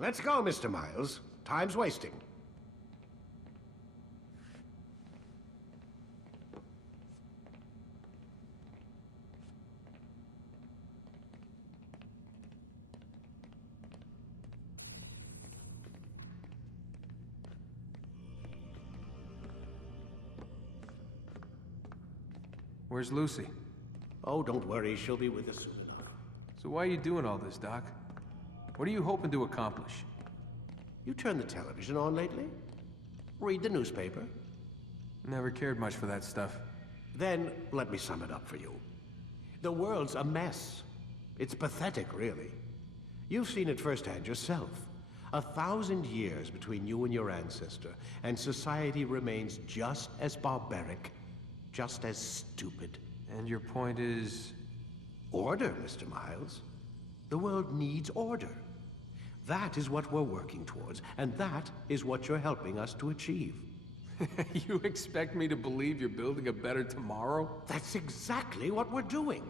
Let's go, Mr. Miles. Time's wasting. Where's Lucy? Oh, don't worry. She'll be with us soon enough. So why are you doing all this, Doc? What are you hoping to accomplish? You turned the television on lately? Read the newspaper? Never cared much for that stuff. Then, let me sum it up for you. The world's a mess. It's pathetic, really. You've seen it firsthand yourself. 1,000 years between you and your ancestor, and society remains just as barbaric, just as stupid. And your point is? Order, Mr. Miles. The world needs order. That is what we're working towards, and that is what you're helping us to achieve. You expect me to believe you're building a better tomorrow? That's exactly what we're doing.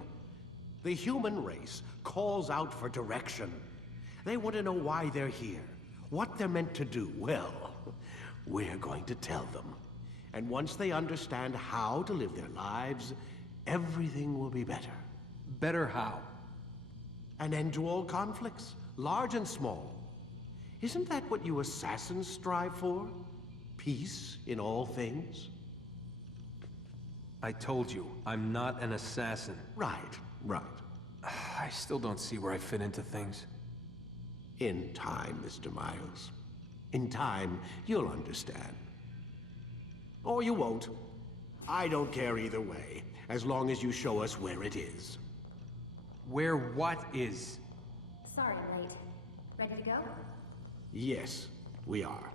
The human race calls out for direction. They want to know why they're here, what they're meant to do. Well, we're going to tell them. And once they understand how to live their lives, everything will be better. Better how? An end to all conflicts, large and small. Isn't that what you assassins strive for? Peace in all things? I told you, I'm not an assassin. Right, right. I still don't see where I fit into things. In time, Mr. Miles. In time, you'll understand. Or you won't. I don't care either way, as long as you show us where it is. Where what is? Sorry I'm late. Ready to go? Yes, we are.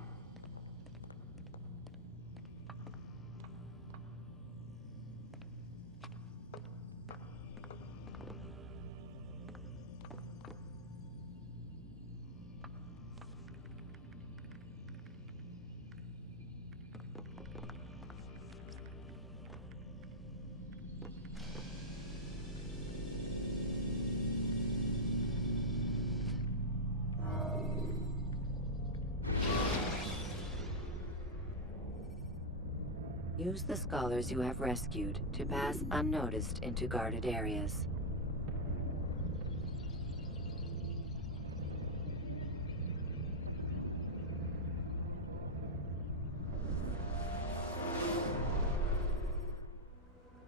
Use the scholars you have rescued to pass unnoticed into guarded areas.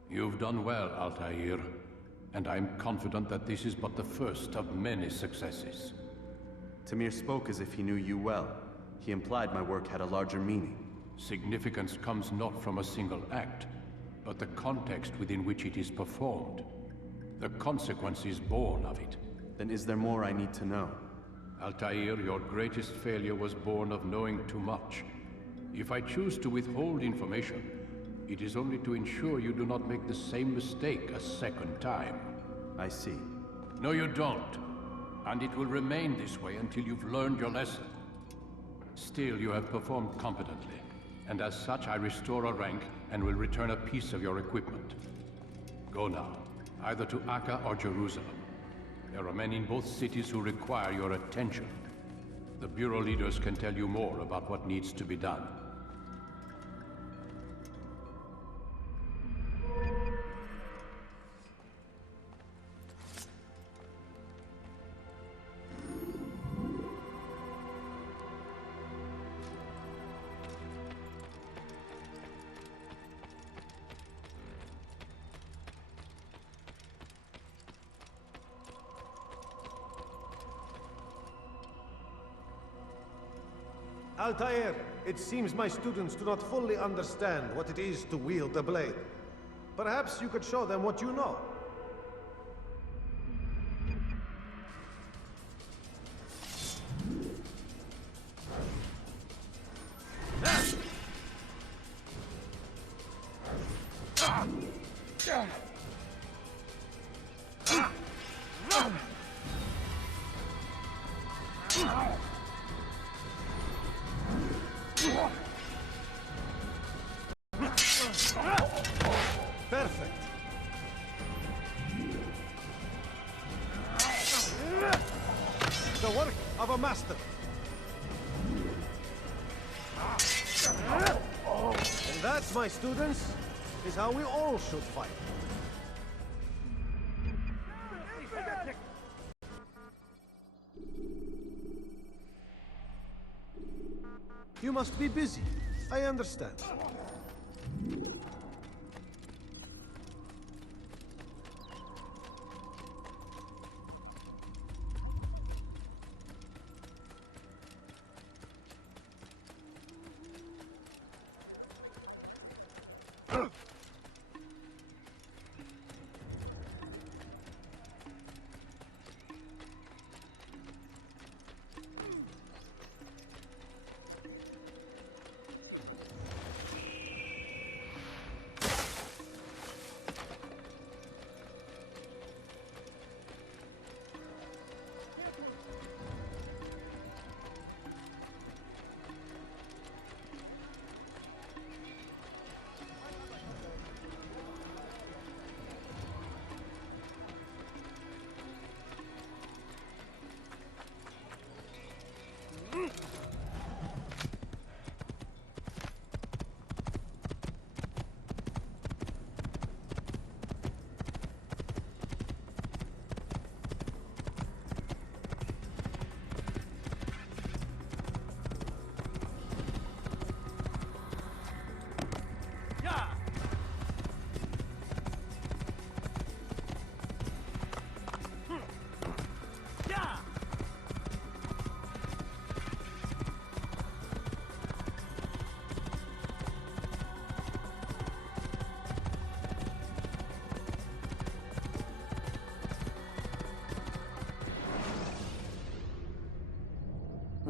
You've done well, Altair, and I'm confident that this is but the first of many successes. Tamir spoke as if he knew you well. He implied my work had a larger meaning. Significance comes not from a single act, but the context within which it is performed. The consequences born of it. Then is there more I need to know? Altair, your greatest failure was born of knowing too much. If I choose to withhold information, it is only to ensure you do not make the same mistake a second time. I see. No, you don't. And it will remain this way until you've learned your lesson. Still, you have performed competently. And as such, I restore a rank and will return a piece of your equipment. Go now, either to Akka or Jerusalem. There are men in both cities who require your attention. The Bureau leaders can tell you more about what needs to be done. Altair, it seems my students do not fully understand what it is to wield the blade. Perhaps you could show them what you know. Perfect. The work of a master. That, my students, is how we all should fight. You must be busy. I understand.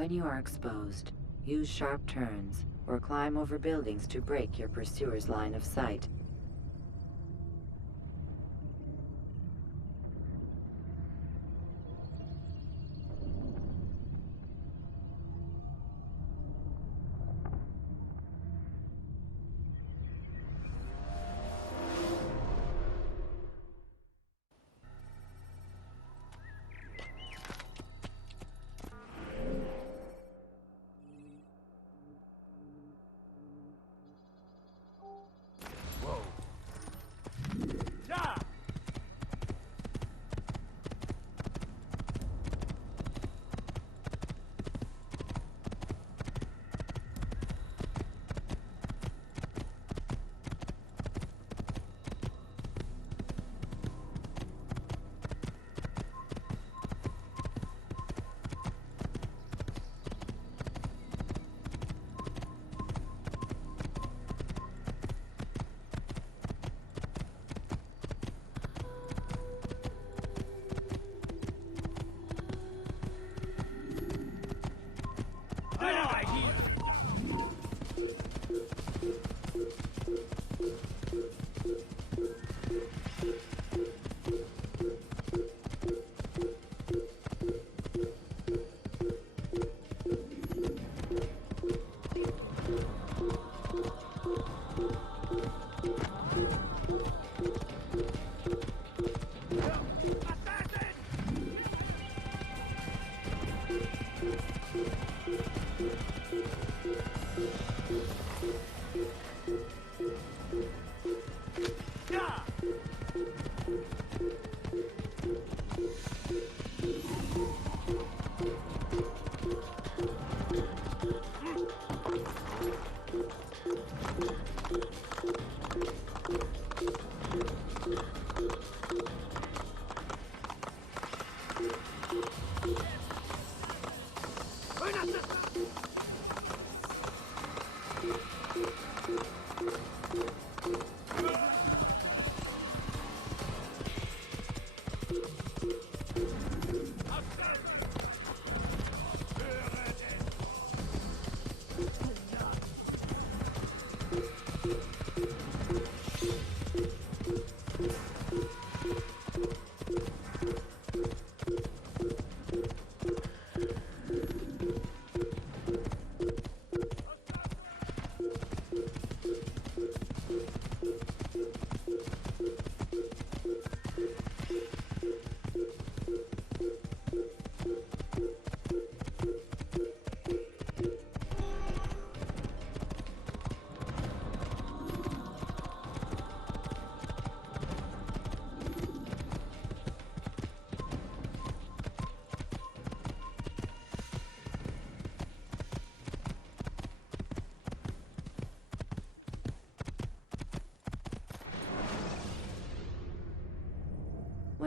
When you are exposed, use sharp turns or climb over buildings to break your pursuer's line of sight.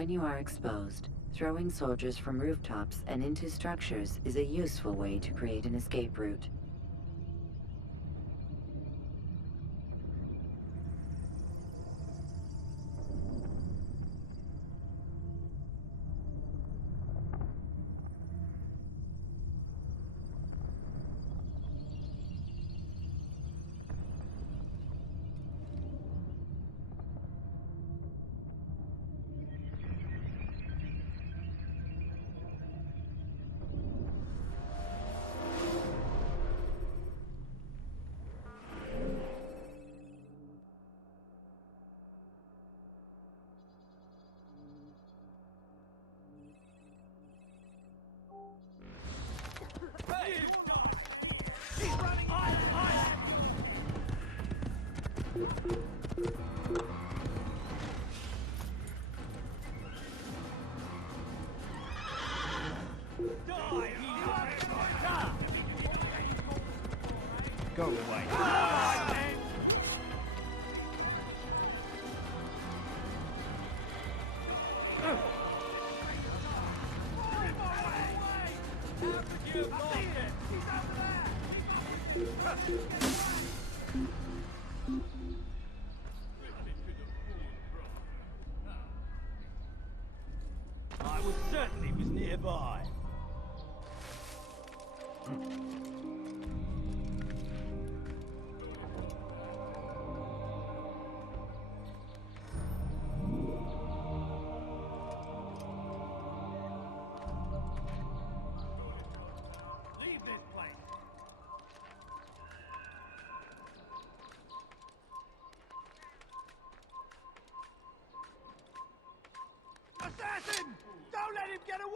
When you are exposed, throwing soldiers from rooftops and into structures is a useful way to create an escape route. Go away. I was certain he was nearby. Leave this place. Assassin! Don't let him get away!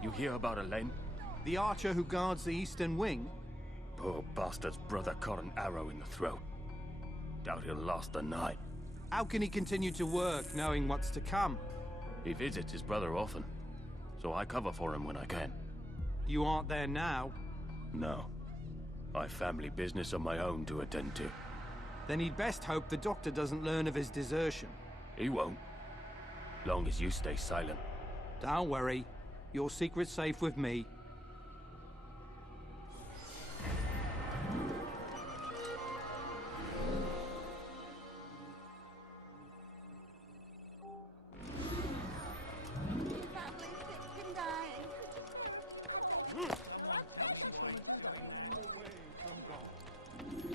You hear about Elaine? The archer who guards the eastern wing? Poor bastard's brother caught an arrow in the throat. Doubt he'll last the night. How can he continue to work, knowing what's to come? He visits his brother often, so I cover for him when I can. You aren't there now. No. I've family business of my own to attend to. Then he'd best hope the doctor doesn't learn of his desertion. He won't. Long as you stay silent. Don't worry. Your secret's safe with me.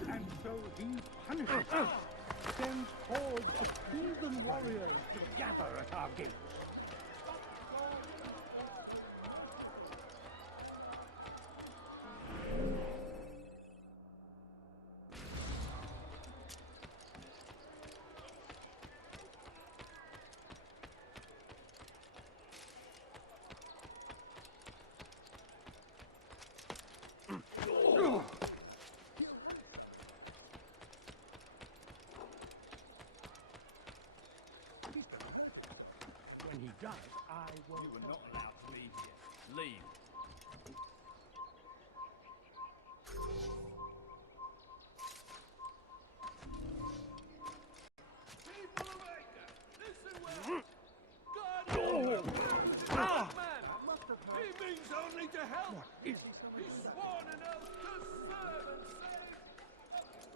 And so he punishes us, sends hordes of heathen warriors to gather at our gates. When he does, I will... You were not allowed to leave here. Leave. People of Acre, listen well. Guardian, man. He means only to help. He's sworn an oath to serve and save.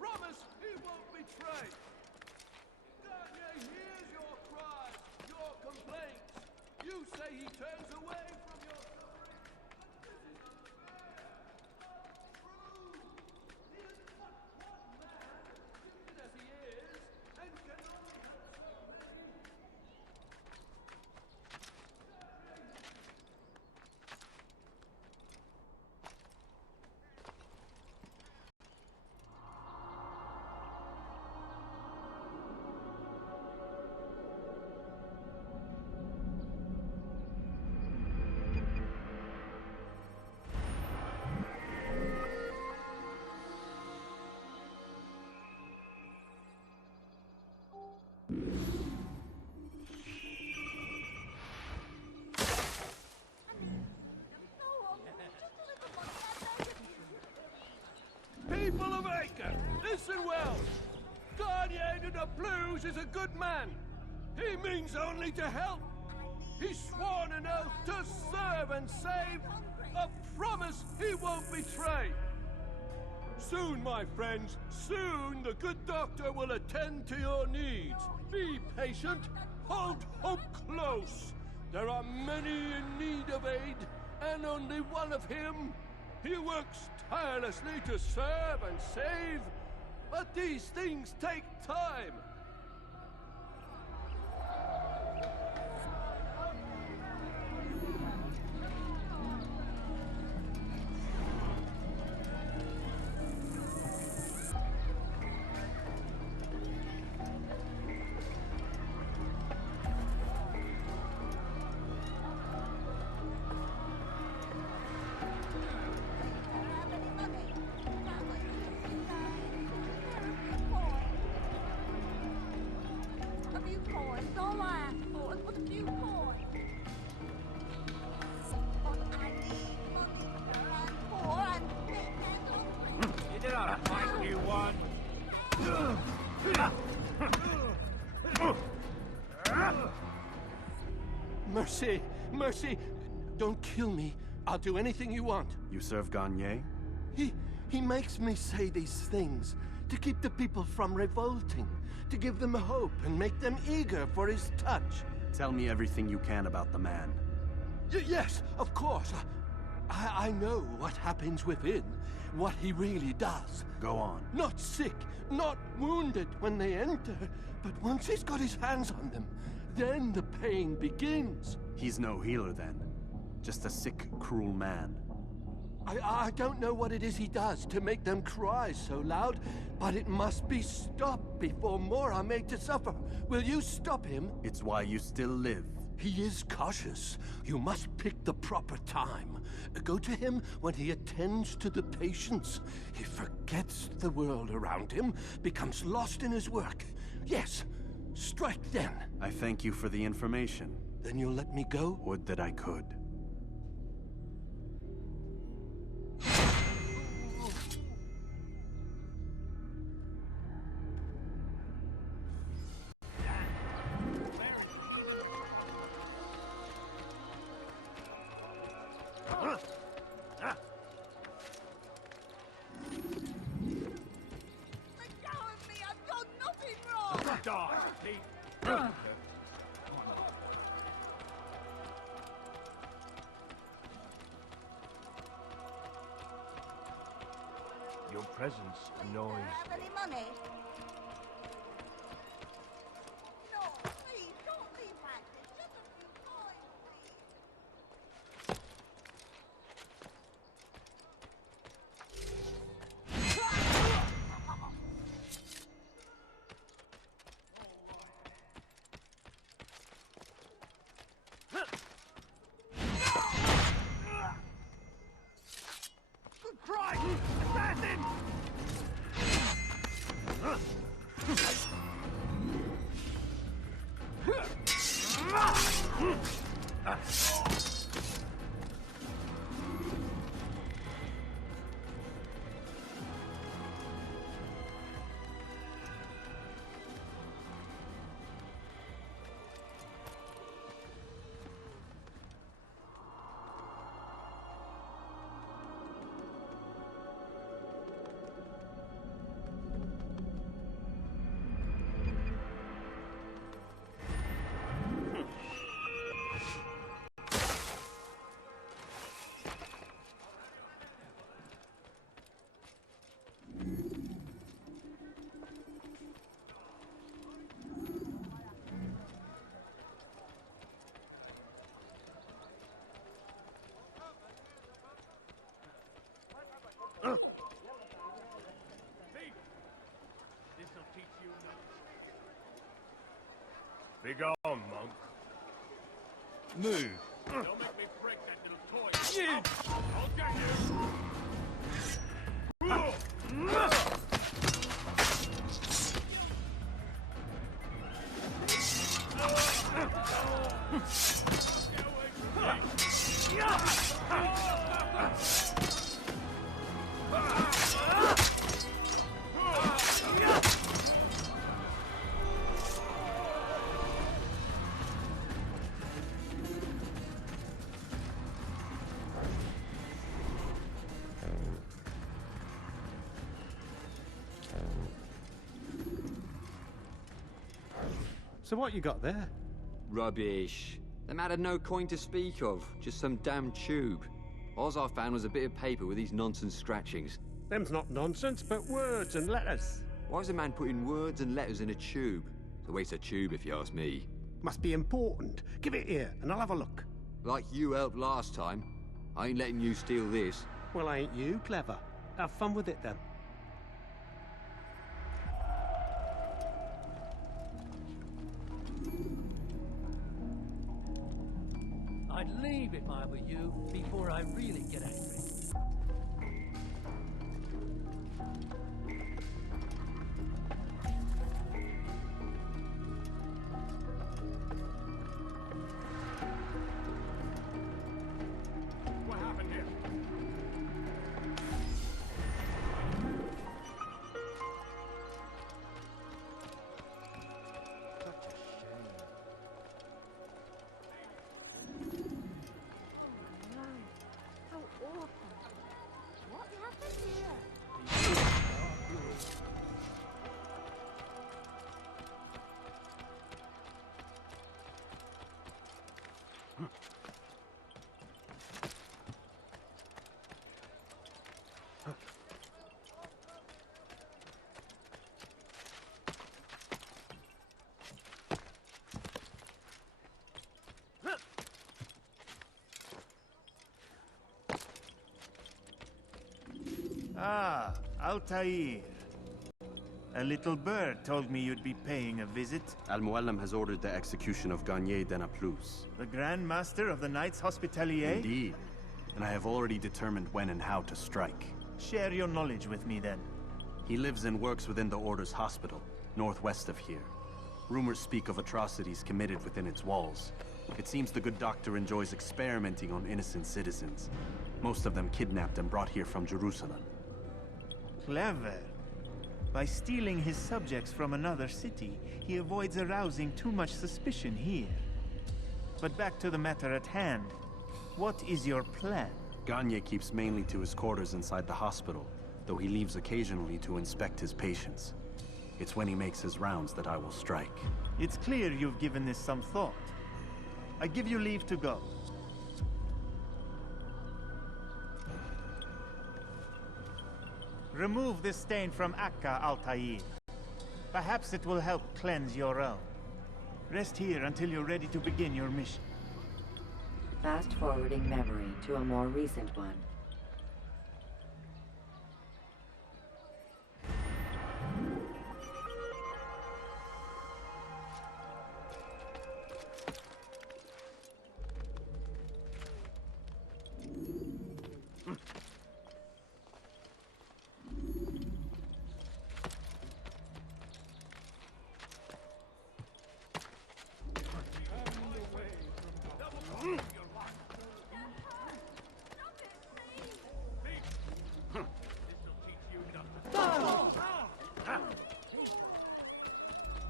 Promise he won't betray. Garnier hears your cries, your complaints. You say he turns away from your suffering. maker! Listen well! Garnier de naplouse is a good man. He means only to help. He's sworn an oath to serve and save, a promise he won't betray. Soon, my friends, soon the good doctor will attend to your needs. Be patient, hold hope close. There are many in need of aid, and only one of him. He works tirelessly to serve and save, but these things take time. Mercy, mercy, don't kill me. I'll do anything you want. You serve Garnier? He makes me say these things to keep the people from revolting, to give them hope and make them eager for his touch. Tell me everything you can about the man. Yes, of course. I know what happens within, what he really does. Go on. Not sick, not wounded when they enter, but once he's got his hands on them, then the pain begins. He's no healer then. Just a sick, cruel man. I don't know what it is he does to make them cry so loud, but it must be stopped before more are made to suffer. Will you stop him? It's why you still live. He is cautious. You must pick the proper time. Go to him when he attends to the patients. He forgets the world around him, becomes lost in his work. Yes, strike then. I thank you for the information. Then you'll let me go? Would that I could. Your presence annoys Have any money? No, please, don't leave like this. Just a few coins, please. Good Christ! Assassin! Be gone, monk. Move. Don't make me break that little toy. I'll get you. So what you got there? Rubbish. The man had no coin to speak of, just some damn tube. All I found was a bit of paper with these nonsense scratchings. Them's not nonsense, but words and letters. Why is a man putting words and letters in a tube? It's a waste of tube, if you ask me. Must be important. Give it here, and I'll have a look. Like you helped last time. I ain't letting you steal this. Well, ain't you clever? Have fun with it, then. I'd leave if I were you before I really get angry. What happened here? How awful. What happened here? Ah, Altair. A little bird told me you'd be paying a visit. Al-Muallim has ordered the execution of Garnier de Naplouse. The Grand Master of the Knights Hospitalier? Indeed. And I have already determined when and how to strike. Share your knowledge with me, then. He lives and works within the Order's hospital, northwest of here. Rumors speak of atrocities committed within its walls. It seems the good doctor enjoys experimenting on innocent citizens. Most of them kidnapped and brought here from Jerusalem. Clever. By stealing his subjects from another city, he avoids arousing too much suspicion here. But back to the matter at hand. What is your plan? Garnier keeps mainly to his quarters inside the hospital, though he leaves occasionally to inspect his patients. It's when he makes his rounds that I will strike. It's clear you've given this some thought. I give you leave to go. Remove this stain from Akka, Altair. Perhaps it will help cleanse your own. Rest here until you're ready to begin your mission. Fast-forwarding memory to a more recent one.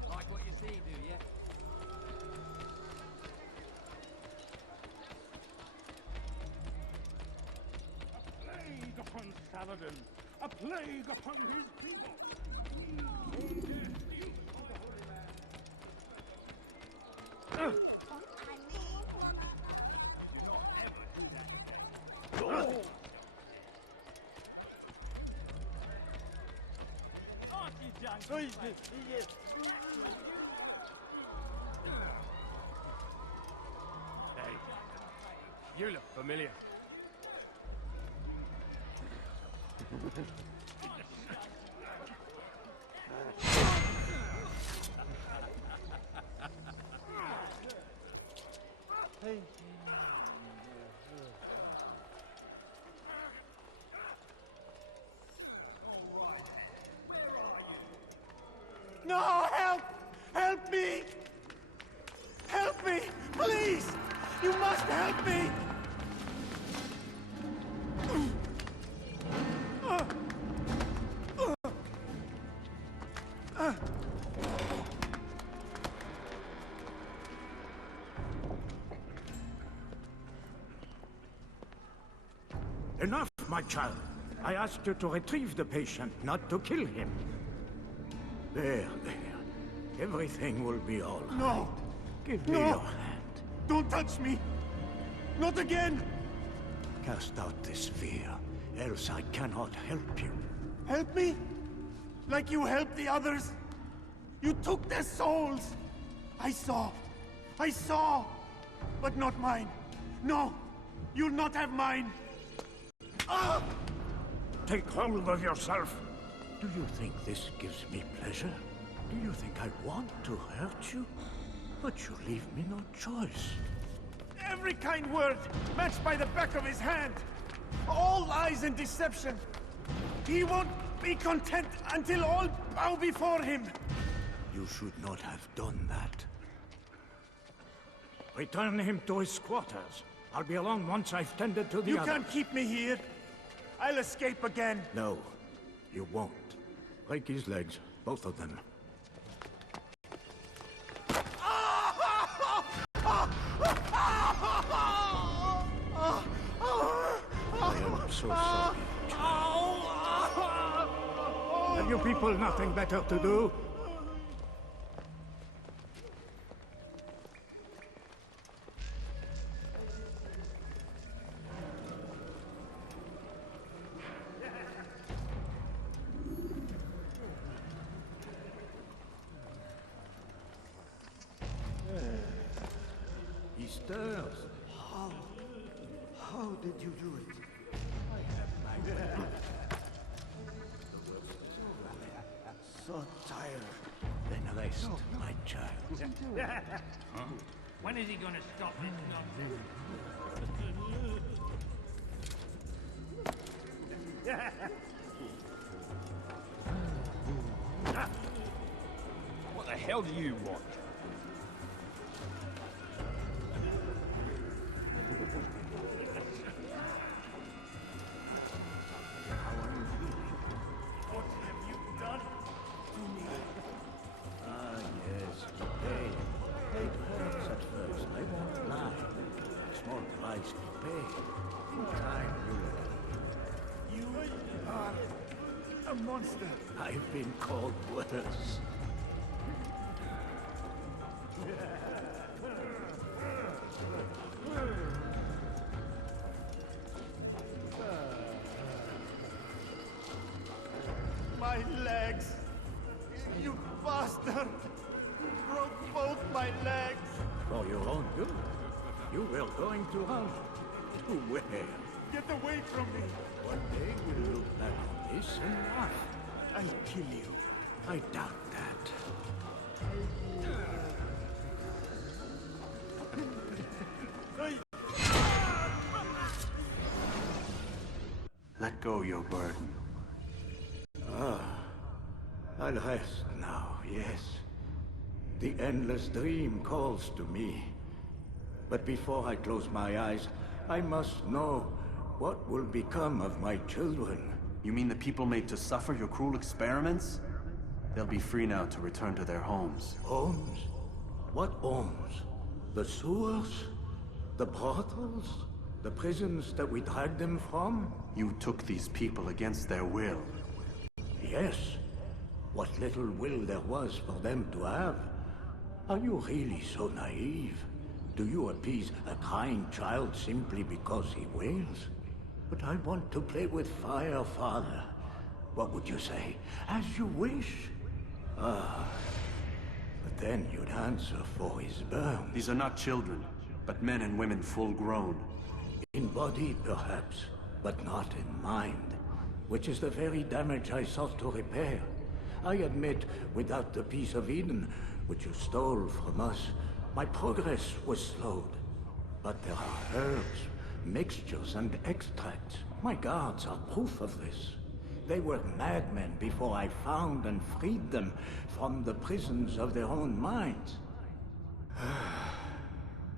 Like what you see, do you? Plague upon Saladin! A plague upon his people! Hey, you look familiar. No, help! Help me! Help me! Please! You must help me! Enough, my child. I asked you to retrieve the patient, not to kill him. There, there. Everything will be all right. No! Give me No! your hand. Don't touch me! Not again! Cast out this fear, else I cannot help you. Help me? Like you helped the others? You took their souls! I saw! But not mine! No! You'll not have mine! Ah! Take hold of yourself! Do you think this gives me pleasure? Do you think I want to hurt you? But you leave me no choice. Every kind word matched by the back of his hand! All lies and deception! He won't be content until all bow before him! You should not have done that. Return him to his quarters. I'll be along once I've tended to the You others. can't keep me here! I'll escape again! No, you won't. Break his legs, both of them. I am so sorry. Have you people nothing better to do? He stirs. How did you do it? So tired. Then rest, my child. Huh? When is he gonna stop this nonsense? What the hell do you want? A monster! I've been called worse. My legs! You bastard! Broke both my legs! For your own good. You were going to harm. To where? Get away from me! One day we'll look back on this and laugh. I'll kill you. I doubt that. Let go your burden. I'll rest now, yes. The endless dream calls to me. But before I close my eyes, I must know what will become of my children. You mean the people made to suffer your cruel experiments? They'll be free now to return to their homes. Homes? What homes? The sewers? The brothels? The prisons that we dragged them from? You took these people against their will. Yes. What little will there was for them to have. Are you really so naive? Do you appease a crying child simply because he wails? But I want to play with fire, Father. What would you say? As you wish. Ah. But then you'd answer for his burn. These are not children, but men and women full grown. In body, perhaps, but not in mind. Which is the very damage I sought to repair. I admit, without the piece of Eden, which you stole from us, my progress was slowed. But there are herbs, mixtures, and extracts. My guards are proof of this. They were madmen before I found and freed them from the prisons of their own minds.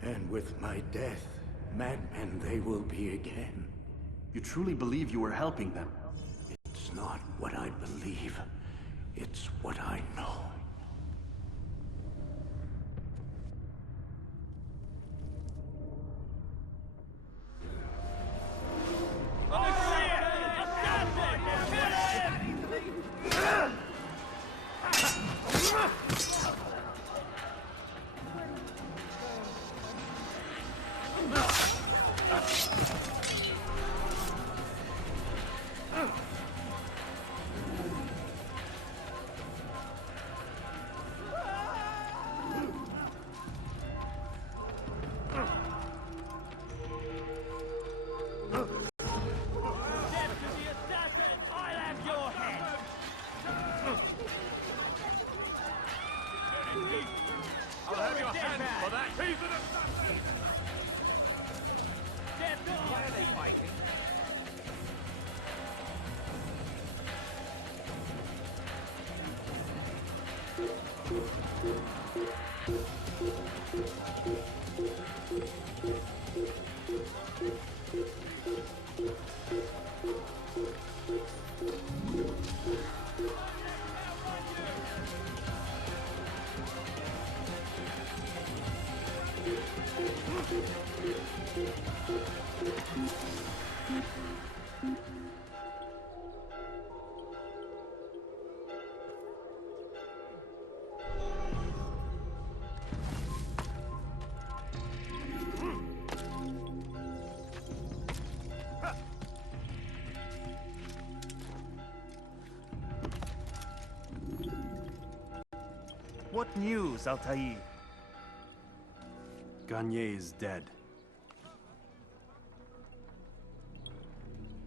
And with my death, madmen they will be again. You truly believe you were helping them? It's not what I believe. It's what I know. heathen assassin! Why are they fighting? What news, Altair? Garnier is dead.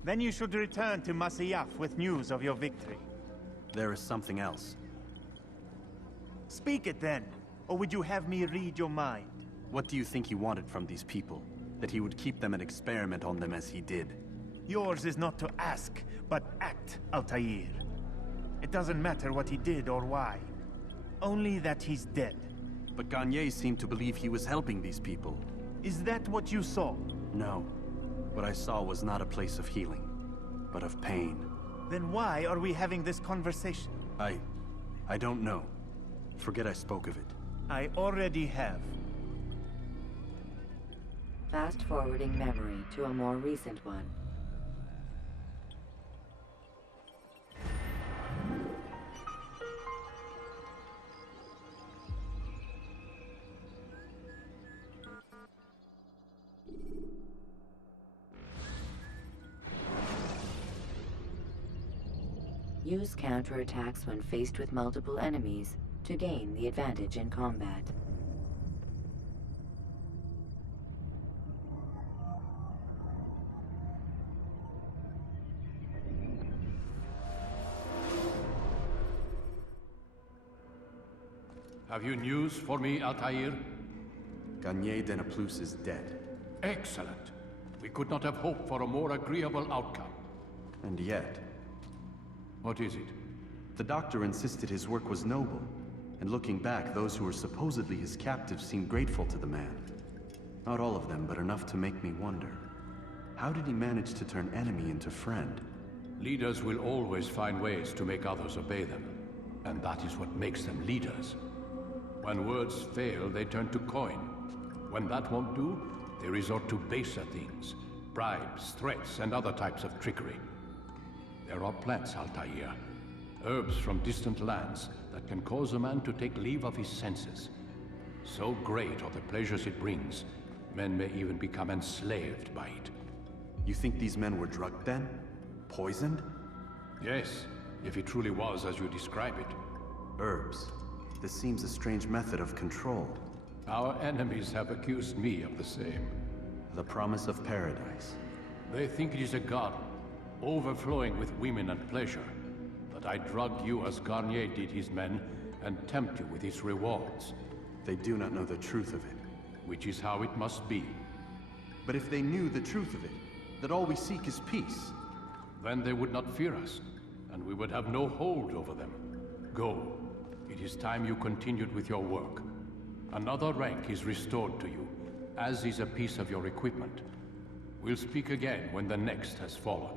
Then you should return to Masyaf with news of your victory. There is something else. Speak it then, or would you have me read your mind? What do you think he wanted from these people? That he would keep them and experiment on them as he did? Yours is not to ask, but act, Altair. It doesn't matter what he did or why. Only that he's dead. But Garnier seemed to believe he was helping these people. Is that what you saw? No. What I saw was not a place of healing, but of pain. Then why are we having this conversation? I don't know. Forget I spoke of it. I already have. Fast-forwarding memory to a more recent one. Use counterattacks when faced with multiple enemies to gain the advantage in combat. Have you news for me, Altair? Garnier de Naplouse is dead. Excellent. We could not have hoped for a more agreeable outcome. And yet... What is it? The doctor insisted his work was noble, and looking back, those who were supposedly his captives seemed grateful to the man. Not all of them, but enough to make me wonder. How did he manage to turn enemy into friend? Leaders will always find ways to make others obey them, and that is what makes them leaders. When words fail, they turn to coin. When that won't do, they resort to baser things, bribes, threats, and other types of trickery. There are plants, Altair, herbs from distant lands that can cause a man to take leave of his senses. So great are the pleasures it brings, men may even become enslaved by it. You think these men were drugged then? Poisoned? Yes, if it truly was as you describe it. Herbs. This seems a strange method of control. Our enemies have accused me of the same. The promise of paradise. They think it is a garden, overflowing with women and pleasure. But I drug you as Garnier did his men, and tempt you with its rewards. They do not know the truth of it. Which is how it must be. But if they knew the truth of it, that all we seek is peace... Then they would not fear us, and we would have no hold over them. Go. It is time you continued with your work. Another rank is restored to you, as is a piece of your equipment. We'll speak again when the next has fallen.